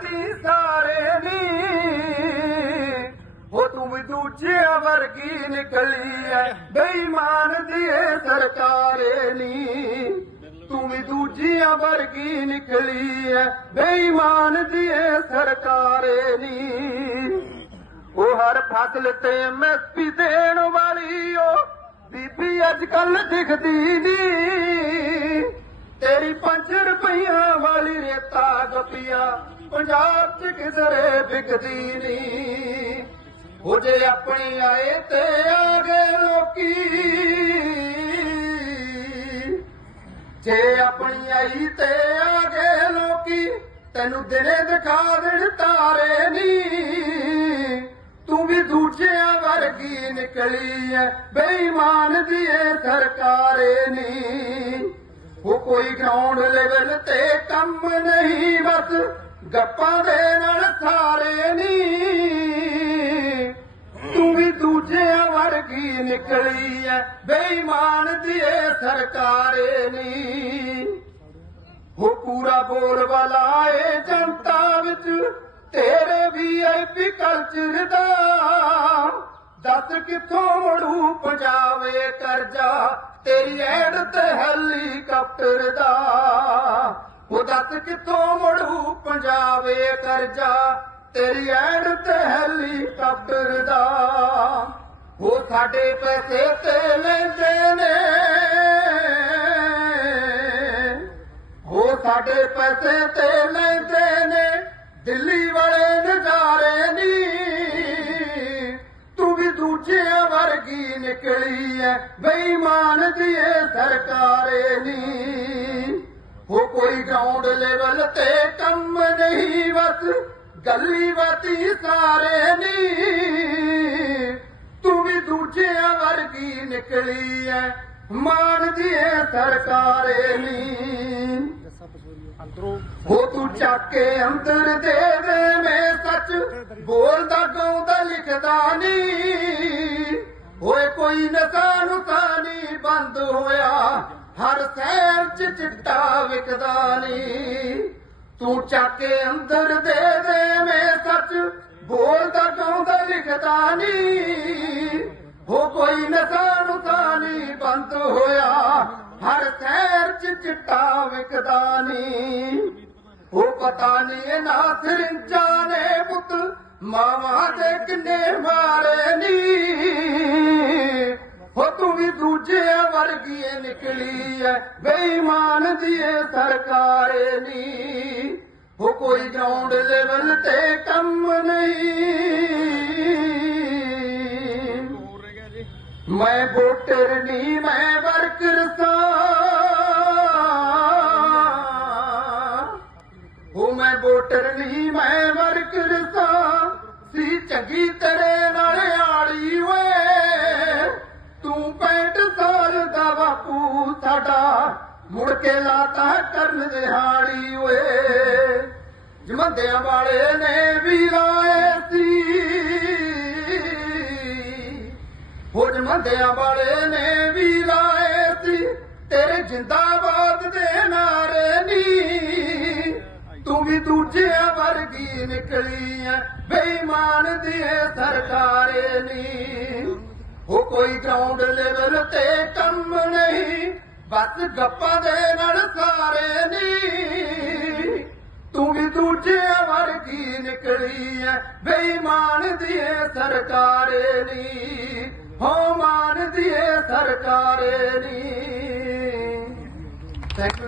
ਵਾਤੀ ਸਾਰੇ ਨੀ। ਉਹ ਤੂੰ ਵੀ ਦੂਜਿਆਂ ਵਰਗੀ ਨਿਕਲੀ ਐ। ਬੇਈਮਾਨ ਦੀ ਏ ਸਰਕਾਰੇ ਨੀ। ਤੂੰ ਵੀ ਦੂਜਿਆਂ ਵਰਗੀ ਨਿਕਲੀ ਐ। ਬੇਈਮਾਨ ਦੀ ਏ ਸਰਕਾਰੇ ਨੀ। ਉਹ ਹਰ ਫਸਲ ਤੇ ਐਮਐਸਪੀ ਦੇਣ ਵਾਲੀ ਓ। ਬੀਬੀ ਅੱਜ ਕੱਲ ਦਿਖਦੀ ਨੀ। ਤੇਰੀ 5 ਰੁਪਈਆਂ ਵਾਲੀ ਰੇਤਾ ਗੱਪੀਆਂ ਪੰਜਾਬ 'ਚ ਕਿਧਰੇ ਵਿਕਦੀ ਨੀ ਉਹ ਜੇ ਆਪਣੀ ਆਏ ਤੇ ਆ ਗਏ ਲੋਕੀ ਜੇ ਆਪਣੀ ਆਈ ਤੇ ਆ ਗਏ ਲੋਕੀ ਤੈਨੂੰ ਦਿਨੇ ਦਿਖਾ ਦੇਣ ਤਾਰੇ ਨੀ ਤੂੰ ਵੀ ਦੂਜਿਆਂ ਵਰਗੀ ਨਿਕਲੀ ਐ, ਬੇਈਮਾਨ ਦੀ ਏ ਸਰਕਾਰੇ ਨੀ ਉਹ ਕੋਈ ਗਰਾਊਂਡ ਲੈਵਲ ਤੇ ਕੰਮ ਨਹੀਂ ਬਸ ਗੱਪਾਂ ਦੇ ਨਾਲ ਸਾਰੇ ਨੀ। ਤੂੰ ਵੀ ਦੂਜਿਆਂ ਵਰਗੀ ਨਿਕਲੀ ਐ, ਬੇਈਮਾਨ ਦੀ ਏ ਸਰਕਾਰੇ ਨੀ। ਉਹ ਪੂਰਾ ਬੋਲ ਵਾਲਾ ਏ ਜਨਤਾ ਵਿੱਚ, ਤੇਰੇ ਵੀਆਈਪੀ ਕਲਚਰ ਦਾ। ਦੱਸ ਕਿੱਥੋਂ ਮੜੂ ਪੰਜਾਵੇ ਕਰਜ਼ਾ, ਤੇਰੀ ਐਡ ਤੇ ਹੈਲੀਕਾਪਟਰ ਦਾ। ਉਹ ਦੱਸ ਕਿੱਥੋਂ ਮੜੂ ਪੰਜਾਬੇ ਕਰਜ਼ਾ? ਤੇਰੀ ਐਡ ਤੇ ਹੈਲੀਕਾਪਟਰ ਦਾ। ਉਹ ਸਾਡੇ ਪੈਸੇ ਤੇ ਲੈਂਦੇ ਨੇ। ਉਹ ਸਾਡੇ ਪੈਸੇ ਤੇ ਲੈਂਦੇ ਨੇ। ਦਿੱਲੀ ਵਾਲੇ ਨਜ਼ਾਰੇ ਨੀ ਤੂੰ ਵੀ ਦੂਜਿਆਂ ਵਰਗੀ ਨਿਕਲੀ ਐ। ਬੇਈਮਾਨ ਦੀ ਏ ਸਰਕਾਰੇ ਨੀ ਉਹ ਕੋਈ ਗਰਾਊਂਡ ਲੈਵਲ ਤੇ ਕੰਮ ਨਹੀਂ ਬਸ ਗੱਲੀ ਬਾਤੀ ਸਾਰੇ ਨੀ ਤੂੰ ਵੀ ਦੂਜਿਆਂ ਵਰਗੀ ਨਿਕਲੀ ਐ ਮਾਨ ਦੀ ਏ ਸਰਕਾਰੇ ਨੀ ਉਹ ਤੂੰ ਚੱਕ ਕੇ ਅੰਦਰ ਦੇ ਦੇ ਮੈਂ ਸੱਚ ਬੋਲਦਾ ਗਾਉਂਦਾ ਲਿਖਦਾ ਨਹੀਂ। ਓਏ ਕੋਈ ਨਸ਼ਾ ਨੁਕਾ ਨਹੀਂ ਬੰਦ ਹੋਇਆ ਹਰ ਸ਼ਹਿਰ ਚ ਚਿੱਟਾ ਵਿਕਦਾ ਨਹੀਂ ਤੂੰ ਚੱਕ ਕੇ ਅੰਦਰ ਦੇ ਦੇ ਮੈਂ ਸੱਚ ਬੋਲਦਾ ਗਾਉਂਦਾ ਲਿਖਦਾ ਨਹੀਂ ਹੋ ਕੋਈ ਨਸ਼ਾ ਨੁਕਾ ਨਹੀਂ ਬੰਦ ਹੋਇਆ, ਹਰ ਸ਼ਹਿਰ ਚ ਚਿੱਟਾ ਵਿਕਦਾ ਨਹੀਂ ਉਹ ਪਤਾ ਨਹੀਂ ਨਾ ਸਰਿੰਜਾ ਨੇ ਪੁੱਤ, ਮਾਵਾਂ ਦੇ ਕਿੰਨੇ ਮਾਰੇ ਨੀ। ਹੋ ਤੂੰ ਵੀ ਦੂਜਿਆਂ ਵਰਗੀ ਨਿਕਲੀ ਐ। ਬੇਈਮਾਨ ਦੀ ਸਰਕਾਰੇ ਨੀ। ਹੋ ਕੋਈ ਗਰਾਊਂਡ ਲੈਵਲ ਤੇ ਕੰਮ ਨਹੀਂ। ਮੈਂ ਵੋਟਰ ਨਹੀਂ ਮੈਂ ਵਰਕਰ ਸਾਂ। ਉਹ ਮੈਂ ਵੋਟਰ ਨਹੀਂ ਮੈਂ ਵਰਕਰ ਸਾਂ। ਸੀ ਚੰਗੀ ਤਰ੍ਹਾਂ ਸਾਡਾ ਮੁੜ ਕੇ ਲਾਤਾ ਕਰਨ ਦਿਹਾੜੀ ਓਏ। ਜਮੰਦਿਆਂ ਵਾਲੇ ਨੇ ਵੀ ਲਾਏ ਸੀ ਹੋ ਜਮੰਦਿਆਂ ਵਾਲੇ ਨੇ ਵੀ ਲਾਏ ਸੀ ਤੇਰੇ ਜਿੰਦਾਬਾਦ ਦੇ ਨਾਰੇ ਨੀ ਤੂੰ ਵੀ ਦੂਜਿਆਂ ਵਰਗੀ ਨਿਕਲੀ ਐ। ਬੇਈਮਾਨ ਦੀ ਏ ਸਰਕਾਰੇ ਨੀ ਹੋ ਕੋਈ ਗਰਾਊਂਡ ਲੈਵਲ ਤੇ ਕੰਮ ਨਹੀਂ। ਬਸ ਗੱਪਾਂ ਦੇ ਨਾਲ ਸਾਰੇ ਨੀ। ਤੂੰ ਵੀ ਦੂਜਿਆਂ ਵਰਗੀ ਨਿਕਲੀ ਐ, ਬੇਈਮਾਨ ਦੀ ਏ ਸਰਕਾਰੇ ਨੀ। ਹੋ ਮਾਨ ਦੀ ਸਰਕਾਰੇ ਨੀ। ਥੈਂਕ